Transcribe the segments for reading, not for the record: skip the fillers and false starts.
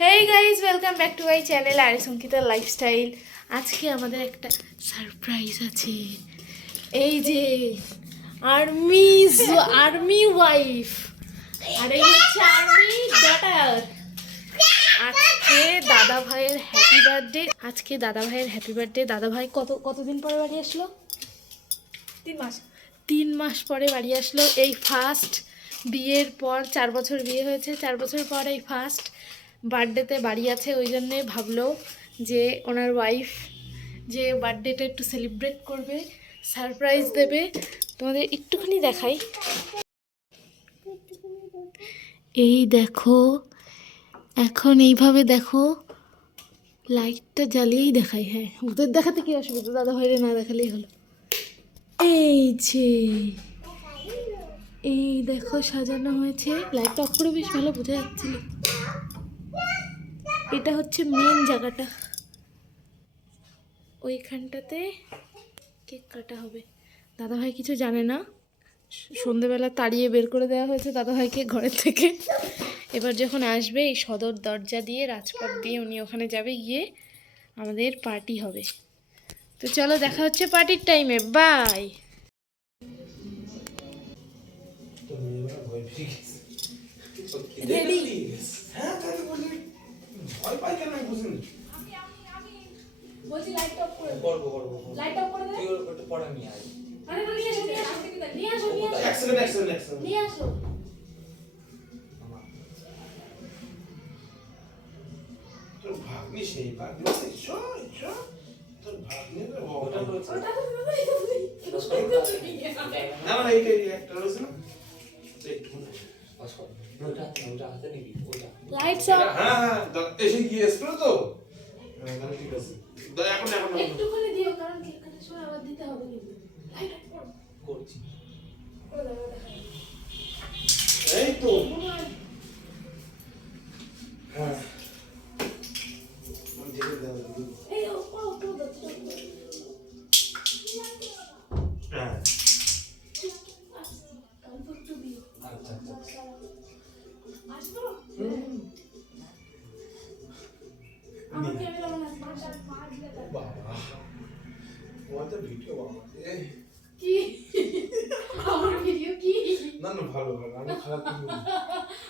Hey guys, welcome back to my channel আর Sankita lifestyle. আজকে আমাদের একটা সারপ্রাইজ আছে। এই যে আর্মি ওয়াইফ আর এই হচ্ছে আর্মি ডটার। আজকে দাদা ভাইয়ের হ্যাপি বার্থডে। দাদা ভাই কতদিন পরে বাড়ি আসলো? 3 মাস পরে বাড়ি আসলো। এই ফার্স্ট বিয়ের পর 4 বছর বিয়ে হয়েছে, 4 বছর পর এই ফার্স্ট বার্থডেতে বাড়ি আছে। ওই জন্যে ভাবলো যে ওনার ওয়াইফ যে বার্থডেটা একটু সেলিব্রেট করবে, সারপ্রাইজ দেবে। তোমাদের একটুখানি দেখাই। এই দেখো, এখন এইভাবে দেখো, লাইটটা জ্বালিয়েই দেখাই। হ্যাঁ, ওদের দেখাতে কি অসুবিধা, দাদা ভাইরে না দেখালেই হলো। এই যে এই দেখো সাজানো হয়েছে, লাইটটা অফ করে বেশ ভালো বোঝা যাচ্ছিল। এটা হচ্ছে মেন জায়গাটা, ওইখানটাতে কেক কাটা হবে। দাদাভাই কিছু জানে না, সন্ধেবেলা তাড়িয়ে বের করে দেওয়া হয়েছে দাদাভাইকে ঘরের থেকে। এবার যখন আসবে এই সদর দরজা দিয়ে, রাজপথ দিয়ে উনি ওখানে যাবে, গিয়ে আমাদের পার্টি হবে। তো চলো, দেখা হচ্ছে পার্টির টাইমে। বাই। রেডি? হ্যাঁ, তাহলে বলি ভয় পাই কেন আমি বুঝিনি। বলছি লাইট অফ করে করবো লাইট অফ করে দে। তুই ওটা পড়া নিয়ে আয়। আরে নিয়ে আসো এক সেকেন্ড নিয়ে আসো। তোর ভাগ্নি সেই ভাগ্নি তোর ভাগ্নি ওটা রয়েছে ওটা না না এইটা একটা রয়েছে না একটু ওটা হাতে নিবি ওটা লাইটস অফ। হ্যাঁ এসে গিয়ে এসলো তো তাহলে ঠিক আছে। এখন একটু করে দিও, কারণ কেক কাটার সময় আবার দিতে হবে কিন্তু। লাইট অফ করো। করছি করে দাও দেখা। এই তো হ্যাঁ আমি দেখে দাও এই ও দাও। হ্যাঁ কালকে একটু দিও। আচ্ছা আসবো? আমার ক্যামেরাম্যান আছে, মার দিলে তার। বাবা তোমার তো ভিডিও বাবা কি আমার ভিডিও কি না না ভালো আমি খারাপ কিছু বলিনি।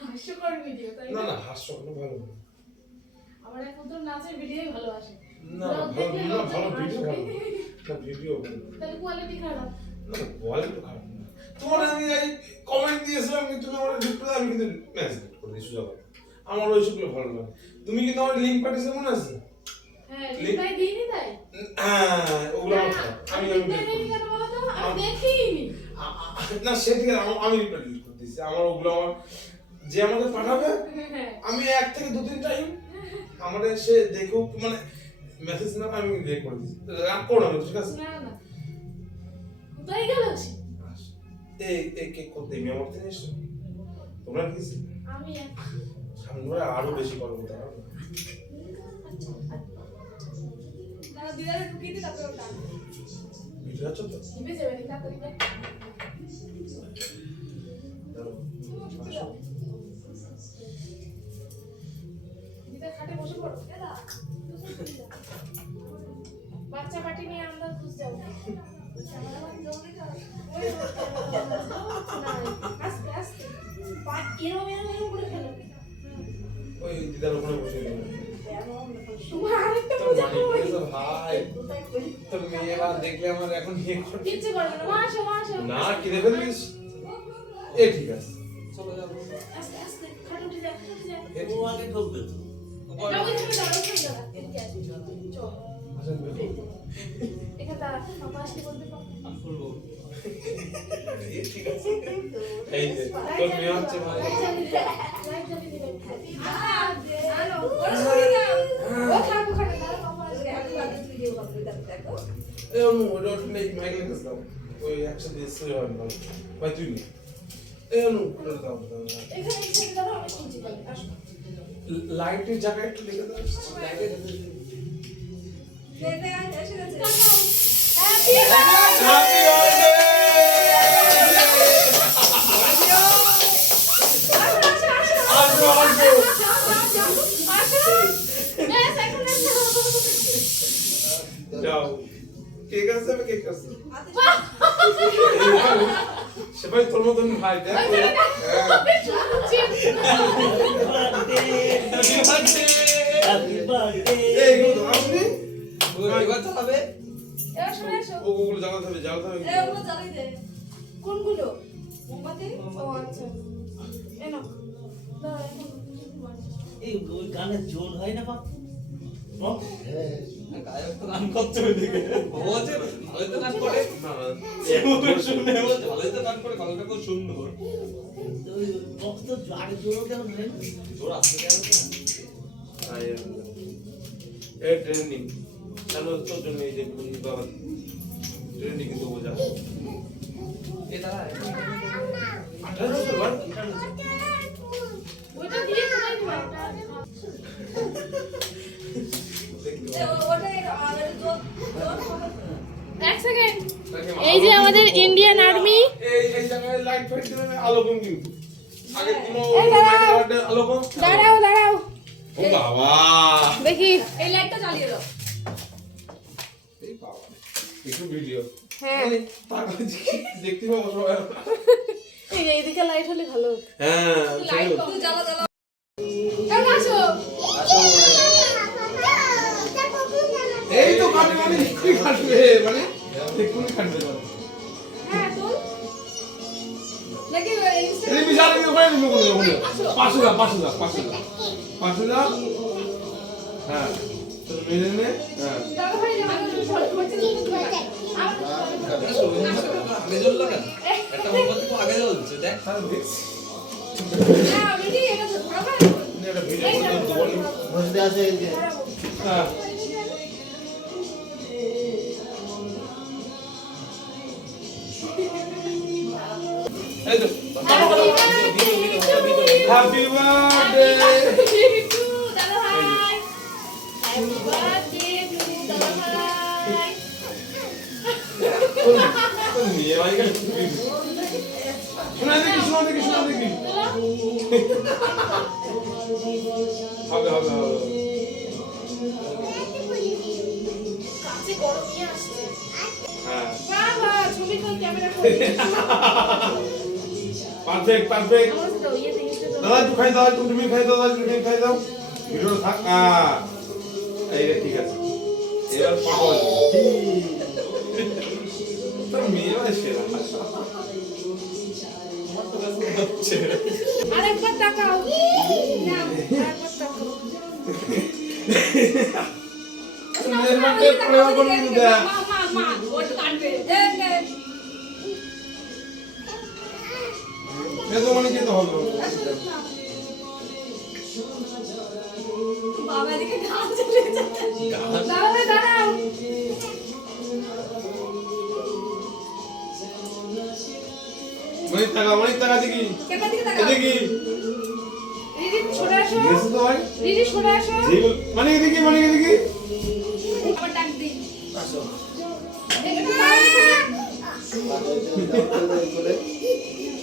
হাস্যকর ভিডিও, তাই না না? না হাস্য কোনো ভালো না আমার এখন তো নাচের ভিডিওই ভালো আসে। না ভালো ভিডিও ভালো না ভিডিও ভালো তাহলে কোয়ালিটি খারাপ। না কোয়ালিটি খারাপ না। তোমার আমি এই কমেন্ট দিয়েছিলাম কিন্তু তুমি আমার রিপ্লাই আমি কিন্তু মেসেজ করে দিয়েছি জবাব। আমার ওইসবগুলো ভালো লাগে। তুমি কিন্তু আমার লিংক পাঠিয়েছো মনে আছে? হ্যাঁ, রিপ্লাই দিইনি তাই? হ্যাঁ ওগুলো আমার খারাপ। আমি রিপ্লাই দিইনি কেন বলো তো? আমি দেখিনি। না সেদিকে আমি রিপ্লাই ডিলিট করে দিয়েছি। আমার ওগুলো আমার যে আমাকে পাঠাবে হ্যাঁ। আমি 1 থেকে 2-3 টাইম আমাদের সে দেখো মানে মেসেজ না আমি রিপ্লাই করে দিয়েছি। রাগ করো না ঠিক আছে? না কোথায় গেল সে? এই কেক করতে আমি আমার থেকে এসো তোমরা কি আমি সামনে আরো বেশি করবো তারা না দিদারে ঢুকিয়ে দিই, তারপর ওটা ভিডিও আছে তো নিভে যাবে নি তাড়াতাড়ি দেখ। দিদা খাটে বসে পড়ো। দাদা বাচ্চা পাটি নিয়ে আমরা খুঁজ যাবো। আস্তে আস্তে এরম করে ফেলো। ওই দিদার ওখানে বসে গেল তোমার আরেকটা তোর মজা মানে কই? করেছো ভাই তোর মেয়েরা দেখলে আমার এখন বিয়ে করতে কিচ্ছু করবে না, আসো না কিনে ফেলবিস এ ঠিক আছে চলে যাবো আস্তে আস্তে খাটে উঠে যা। ও আগে ঢুকবে তো এটা ওই তুমি দাঁড়াও, এদিকে আসো। চল আসেন দেখো এখানে দাঁড়া, পাপা আসলে বলতে পারো। করবো এ ঠিক আছে এই যে তোর মেয়ে হচ্ছে ভাই লাইট জ্বালিয়ে দিবে। আনো, ওর সরি না। ও থাকো খাটে, দাঁড়া, পাপা আসবে। এ অনু ওটা মাইক লেগে দাও ওই একসাথে স্প্রে হবে ভালো ভাই তুই নে এ অনু ওটা দাও এখানে এই সাইডে দাঁড়াও, আমি খুঁজছি তাহলে। আসো। লাইটের জায়গায় একটু লিখে দাও লাইটে হ্যাপি হ্যাপি বার্থডে আসো আসো যাও কেক আছে আমি কেক আছে সবাই তোর মতন ভাই দেখ হ্যাপি বার্থডে এই গুলো আপনি এবার চালাবে এবার শুনে এসো ও গুলো জ্বালাতে হবে ওগুলো জ্বালাই দে কোনগুলো মোমবাতি ও আচ্ছা এনো দাও এখন এই ওই গানের জোন হয় না বাপ গায়ক তো গান করছে ওইদিকে ও আছে ভালো তো গান করে না শুনে বলছে ভালো তো গান করে গলাটা খুব সুন্দর ওই বক্স তো আগে জোরও কেমন হয় না জোর আসলে কেমন না এই ট্রেনিং চালু তোর জন্য এই যে বাবা ট্রেনিং কিন্তু বোঝা এ তারা 18 বছর বল ওটা দিয়ে কোথায় দিবা ওটা আর জোর এক সেকেন্ড এই যে আমাদের ইন্ডিয়ান আর্মি এই জায়গায় লাইট ফাইট দিলে আলো কম কিন্তু আগে কোনো এই দাঁড়াও। আলো কম দাঁড়াও দাঁড়াও ও বাবা দেখি এই লাইটটা জ্বালিয়ে দাও এই বাবা একটু ভিডিও হ্যাঁ পাগল দেখতে পাবো সবাই এই যে এইদিকে লাইট হলে ভালো হতো হ্যাঁ লাইট কম জ্বালা জ্বালা কেমন আছো এই তো কাটবে মানে এক্ষুনি কাটবে মানে এক্ষুনি কাটবে হ্যাঁ তোল নাকি ইনস্টা এই বিশাল কি করে নিব কোন 500 হ্যাঁ তো মেরে নে হ্যাঁ দাদা ভাই আমি ফটো করতে আগে জ্বললো কেন একটা মোমবাতি তো আগে জ্বলছে দেখ তাহলে দেখ না বেটি এটা তো ধরবা নে একটা ভিডিও করে তো বলি বসে আছে এই যে হ্যাঁ এই তো হ্যাপি বার্থডে দাদা ভাই হ্যাপি বার্থডে টু দাদা ভাই নিয়ে ভাই শোনা দেখি হবে কাছে গরম নিয়ে আসছে হ্যাঁ বাবা ছবি তো ক্যামেরা করে পারফেক্ট আমার সাথে ওই জিনিসটা দাদা একটু খাই দাও তুমি খাই দাও ভিডিও থাক এই রে ঠিক আছে এবার পাগল তোর মেয়ে মানে সেরা আরেকবার তাকাও না আরেকবার তাকাও মেয়ের মাঠে প্রয়োগ করে দেয় মা ওটা কাটবে মেয়ে তো মানে যেতে হবে বাবা এদিকে ঘাম চলে যাচ্ছে দাদা ভাই দাঁড়াও অনেক টাকা দেখি কেমন দিকে তাকাও এদিকে দিদি সরে আসো গেছে তো ভাই দিদি সরে আসো মানে এদিকে আবার ডাক দিই আসো একটু দাঁড়াও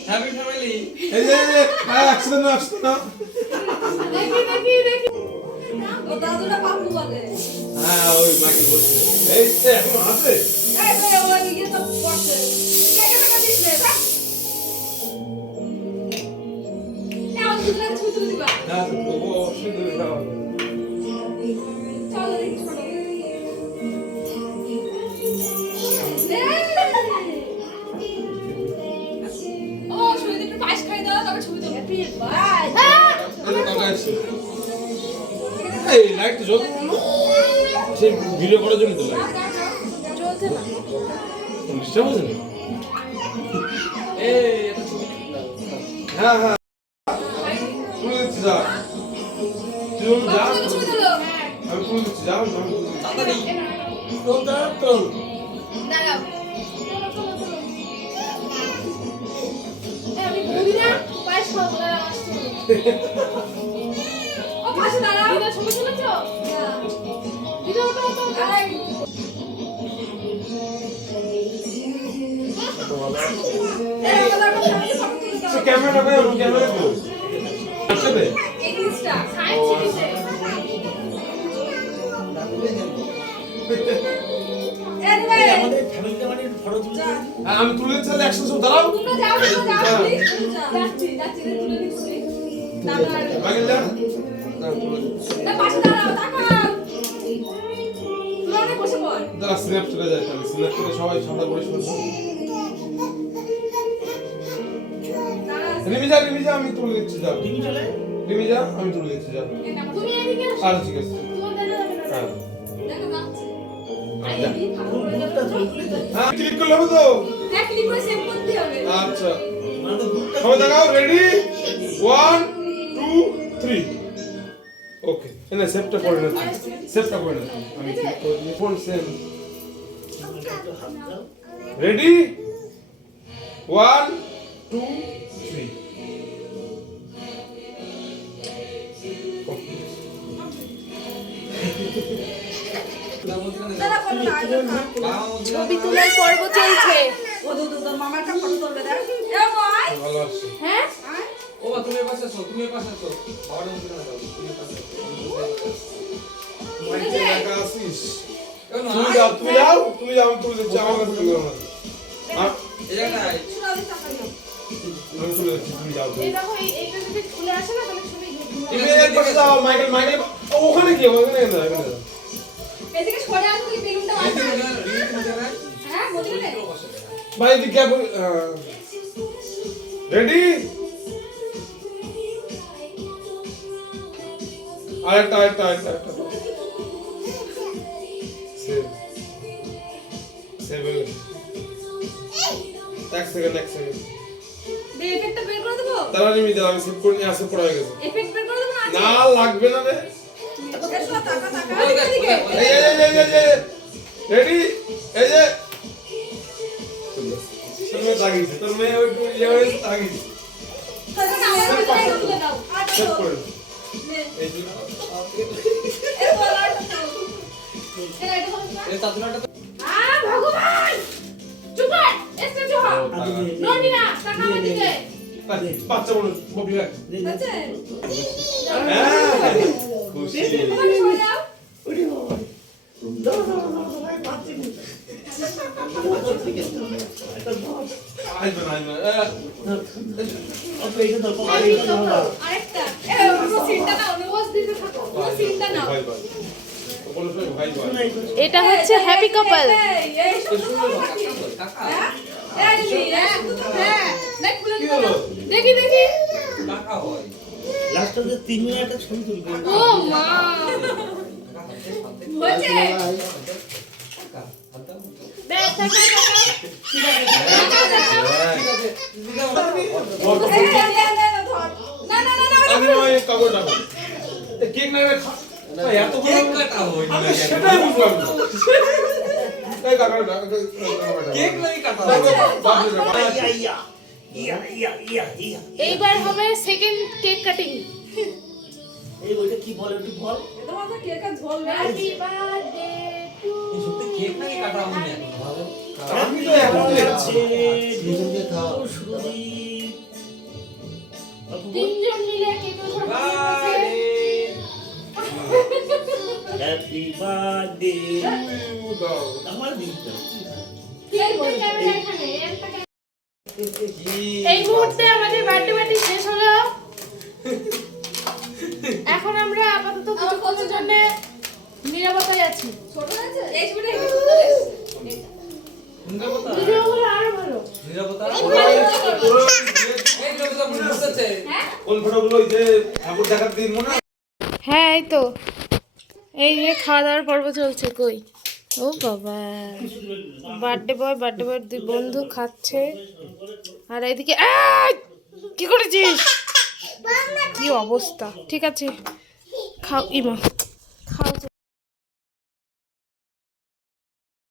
হ্যাপি ফ্যামিলি এই যে আসছে না দেখি ও দাদুরা পাপ্পু বলে হ্যাঁ ওই মাকে বলছি এই এখন আছে এই রে ও ইয়ে তো পড়ছে কে টাকা দিছিলে ভাই এমন কিছু না ছুটি দিবা না তো ও সুন্দর দাও চলো দেখি ছোট ও শুধু একটু পায়েস খাই দাও তবে ছবি তো হ্যাপি বাই এই তো কাকা আসছে এই লাইট তো জ্বলছে না সেই ভিডিও করার জন্য তো লাইট চলছে না ডিস্টার্ব হচ্ছে না এই একটা ছবি দাও হ্যাঁ তুলে দিচ্ছি যা তুই যা ছবি তুলো আমি তুলে দিচ্ছি যা তাড়াতাড়ি তোল তোল দাঁড়াও আমি বলি না পায়েস খাবো দাঁড়াও আসছে ও পাশে দাঁড়াও দিদা ছবি তুলেছো দিদা ওটা আরে ক্যামেরা করে ক্যামেরা করে আচ্ছা দে ইংলিশটা সাইড ছিলিছে আমি তুলে দিচ্ছি তাহলে একসাথে সব দাঁড়াও। তোমরা যাও হ্যাঁ। please। যাচ্ছি তুলে দিচ্ছি। দাদা আর মাইকেল যা। না, তুলে দিচ্ছি। না পাশে দাঁড়াও তাকাও। তুলে বসে পড়। দাঁড়া, স্ন্যাপ চলে যায় তাহলে। স্ন্যাপ থেকে সবাই সাদা করে শুনছো। দাঁড়া। রিমি যা, আমি তুলে দিচ্ছি, যাও। রিমি যা, আমি তুলে দিচ্ছি, যাও। তুমি এদিকে আসো। আচ্ছা, ঠিক আছে। তোমার দাদা যাবে না। হ্যাঁ। দেখো যাচ্ছে। যা। এই ভালো করে যাবে। হ্যাঁ, ক্লিক করলে হবে তো? দেখ ক্লিক করে সেভ করতে হবে। আচ্ছা। সবাই দেখাও, রেডি? 1 2 3। ওকে, এনে সেভটা করে নাও। সেভটা করে নাও। আমি ক্লিক করে দিই। Phone save. রেডি? 1 2 3। দাদা ফটো না ছবি তোলার পর্ব চলছে। ও দো মামারটা ফটো তুলবে দেখ। এ ভাই। ভালো আসছে। হ্যাঁ ও মা, তুমি এ পাশে আসো, তুমি এ পাশে আসো। বাবাটা মুখে না দাও, তুমি এ পাশে আসো। মাইকে একা আসিস। কেন না? তুমি যাও, আমি তুলে দিচ্ছি, আমার কাছে তুলে দাও না। এই জায়গাটায়। সুরালি টাকা নাও। আমি তুলে দিচ্ছি, তুমি যাও। এই দেখো এইটা যদি খুলে আসে না তাহলে ছবি তুমি এর পাশে যাও, মাইকেল ও, ওখানে কি? ওখানে না, এখানে যাও। এদিকে সরে আসো তুমি বেলুনটা এই যে বাঁধা। না, এই যে জায়গায়। হ্যাঁ বুঝলে না? ভাই এদিকে রেডি? আরেকটা সেভ হয়ে গেছে। এক সেকেন্ড দে এফেক্টটা বের করে দেবো। তারা নিয়ে দিলাম, আমি সেভ করে নিয়ে আসে পড়া হয়ে গেছে। এফেক্ট বের করে দেবো না? না, লাগবে না রে। এসো টাকা ওই দেখ, এদিকে। ওই দেখ। রেডি? এই যে তুমি তাকিয়েছে, তোর মেয়ে ওই তাকিয়েছে। তাহলে না আমার কাছে তুলে দাও। আর সেভ দাও। করে দাও। নে। এই যে এর বলাটা তো। এর এটা বলছ না? এই চাদরটা তো ভগবান! চুপ কর! এসে চুপ হ। নড়বি না, টাকা আমার দিকে। বাচ্চা বলুন, ববি ভাই। আছে? হ্যাঁ, খুশি। তোমাকে সরে যাও। আসবে না। আরেকটা। পুরো সিনটা নাও, নোজ দিতে থাকো। পুরো সিনটা নাও। ভাই। বলো সবাই ভাই। এটা হচ্ছে হ্যাপি কাপল। এই সুন্দর কাকা। হ্যাঁ? এই দিদি, হ্যাঁ। দেখ খুলে কি দিতে হলো? দাও। দেখি। কাকা হয়। লাস্টে 3 মিনিট একটা ছবি তুলবে ও মা। হয়েছে? কাকা, হাত দাও। দেখ দেখা ঠিক আছে, দিদা ওটা এই, ধর। না। আমি ওই কাগজ রাখো। কেক না রে, এত বড় কেক কাটা হয় না। আমি সেটাই বুঝলাম না। এই কাগজটা কেক নাই কাটা বাপ হয়। রে বাপ। ইয়া এইবার হবে সেকেন্ড কেক কাটিং। এই ওইটা কি বলে একটু বল তোমার তো কেকের ঝোল নেই। হ্যাপি বার্থডে টু এই সত্যি কেক নাকি কাটা হয়নি এখন, ভালো। আমি তো এখন আছে দুজনকে খাও। সুদীপ তিনজন মিলে কেক কাটছে। হ্যাপি বার্থডে দাও। আমার দিনটা কেক ক্যামেরা এখানে এই মুহূর্তে আমাদের বার্থডে পার্টি শেষ হলো। এখন আমরা আপাতত কিছুক্ষণের জন্য নিরাপত্তায় আছি। ছোট হয়েছে? এই ছবিটা হেবি সুন্দর এসেছে। নিরাপত্তা। ভিডিওগুলো আরো ভালো। নিরাপত্তা। এই পুরো এই নিরাপত্তা মনে হচ্ছে। হ্যাঁ? কোন ফটোগুলো ওই যে ঠাকুর দেখার দিন মনে আছে? হ্যাঁ এই তো এই যে খাওয়া দাওয়ার পর্ব চলছে। কই ও বাবা, বার্থডে বয় দুই বন্ধু খাচ্ছে আর এইদিকে কি করেছিস, কি অবস্থা। ঠিক আছে খাও ইমা।